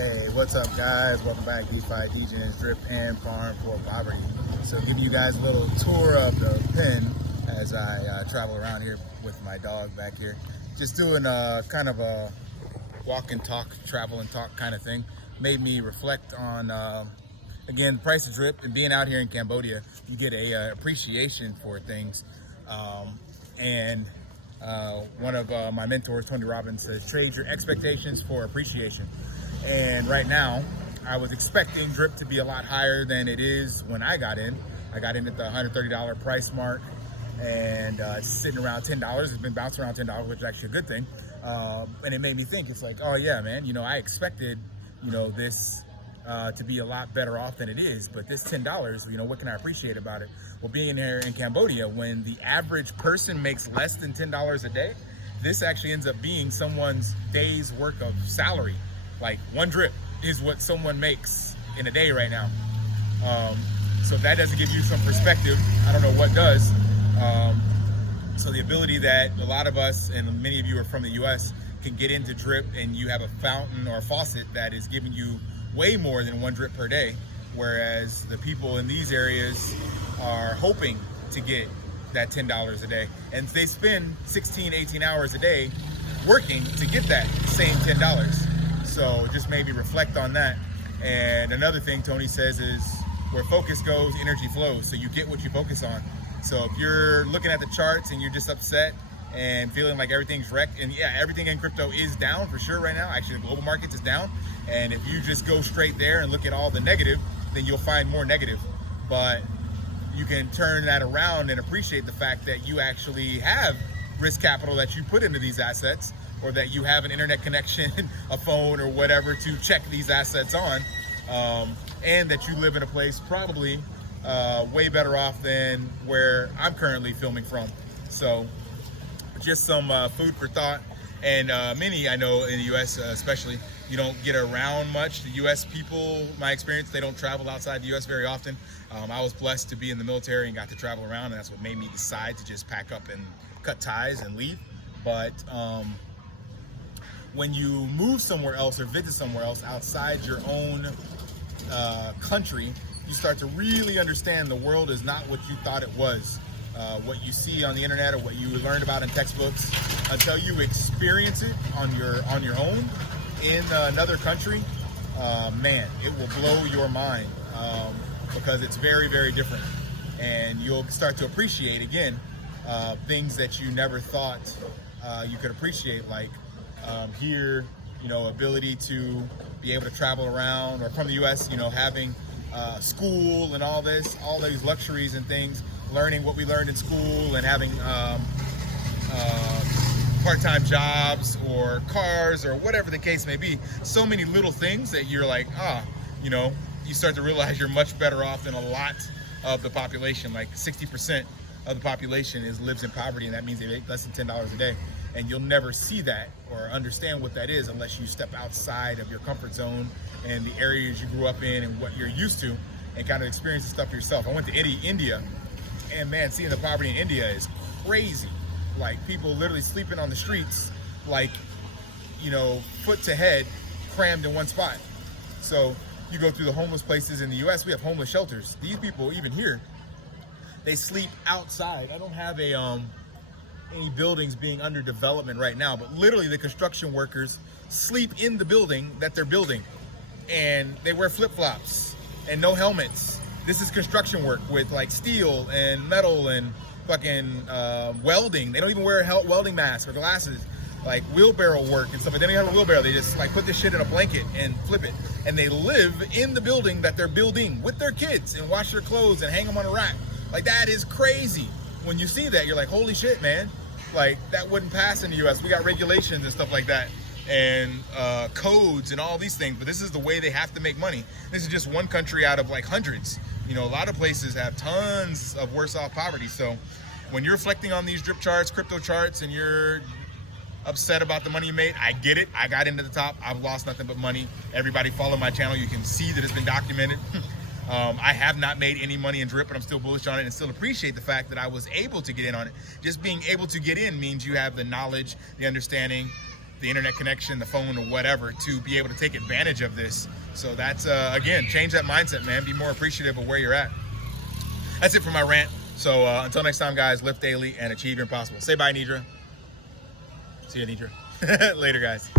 Hey, what's up, guys? Welcome back, DeFi Degens, Drip and Farm for Poverty. So giving you guys a little tour of the pen as I travel around here with my dog back here. Just doing kind of a walk and talk, travel and talk kind of thing. Made me reflect on, again, the price of drip, and being out here in Cambodia, you get a appreciation for things. One of my mentors, Tony Robbins, says, trade your expectations for appreciation. And right now, I was expecting drip to be a lot higher than it is when I got in. I got in at the $130 price mark, and it's sitting around $10. It's been bouncing around $10, which is actually a good thing. And it made me think, it's like, oh yeah, man, I expected, this to be a lot better off than it is, but this $10, what can I appreciate about it? Well, being here in Cambodia, when the average person makes less than $10 a day, this actually ends up being someone's day's work of salary. Like one drip is what someone makes in a day right now. So if that doesn't give you some perspective, I don't know what does. So the ability that a lot of us, and many of you are from the US, can get into drip, and you have a fountain or a faucet that is giving you way more than one drip per day, whereas the people in these areas are hoping to get that $10 a day, and they spend 16, 18 hours a day working to get that same $10. So just made me reflect on that. And another thing Tony says is, where focus goes, energy flows. So you get what you focus on. So if you're looking at the charts and you're just upset and feeling like everything's wrecked, and yeah, everything in crypto is down for sure right now. Actually, the global markets is down. And if you just go straight there and look at all the negative, then you'll find more negative. But you can turn that around and appreciate the fact that you actually have risk capital that you put into these assets, or that you have an internet connection, a phone or whatever to check these assets on, and that you live in a place probably way better off than where I'm currently filming from. So just some food for thought. And many, I know in the US especially, you don't get around much. The US people, my experience, they don't travel outside the US very often. I was blessed to be in the military and got to travel around, and that's what made me decide to just pack up and cut ties and leave. But when you move somewhere else or visit somewhere else outside your own country, you start to really understand the world is not what you thought it was. What you see on the internet or what you learned about in textbooks, until you experience it on your own in another country, man, it will blow your mind, because it's very, very different. And you'll start to appreciate, again, things that you never thought you could appreciate, like here, ability to be able to travel around, or from the US, having school and all these luxuries and things, learning what we learned in school, and having part-time jobs or cars or whatever the case may be. So many little things that you're like, you start to realize you're much better off than a lot of the population. Like 60% of the population lives in poverty, and that means they make less than $10 a day. And you'll never see that or understand what that is unless you step outside of your comfort zone and the areas you grew up in and what you're used to, and kind of experience the stuff yourself. I went to India, and man, seeing the poverty in India is crazy. Like, people literally sleeping on the streets, like, foot to head, crammed in one spot. So you go through the homeless places in the US, we have homeless shelters. These people, even here, they sleep outside. I don't have any buildings being under development right now, but literally the construction workers sleep in the building that they're building, and they wear flip-flops and no helmets. This is construction work with like steel and metal and fucking welding. They don't even wear a welding mask or glasses. Like wheelbarrow work and stuff, but they don't even have a wheelbarrow. They just like put this shit in a blanket and flip it, and they live in the building that they're building with their kids, and wash their clothes and hang them on a rack. Like, that is crazy. When you see that, you're like, holy shit, man. Like, that wouldn't pass in the US. We got regulations and stuff like that, and codes and all these things, but this is the way they have to make money. This is just one country out of like hundreds. A lot of places have tons of worse off poverty. So when you're reflecting on these drip charts, crypto charts, and you're upset about the money you made, I get it. I got into the top. I've lost nothing but money. Everybody follow my channel. You can see that it's been documented. I have not made any money in drip, but I'm still bullish on it, and still appreciate the fact that I was able to get in on it. Just being able to get in means you have the knowledge, the understanding, the internet connection, the phone, or whatever, to be able to take advantage of this. So that's, again, change that mindset, man. Be more appreciative of where you're at. That's it for my rant. So until next time, guys, lift daily and achieve your impossible. Say bye, Nidra. See ya, Nidra. Later, guys.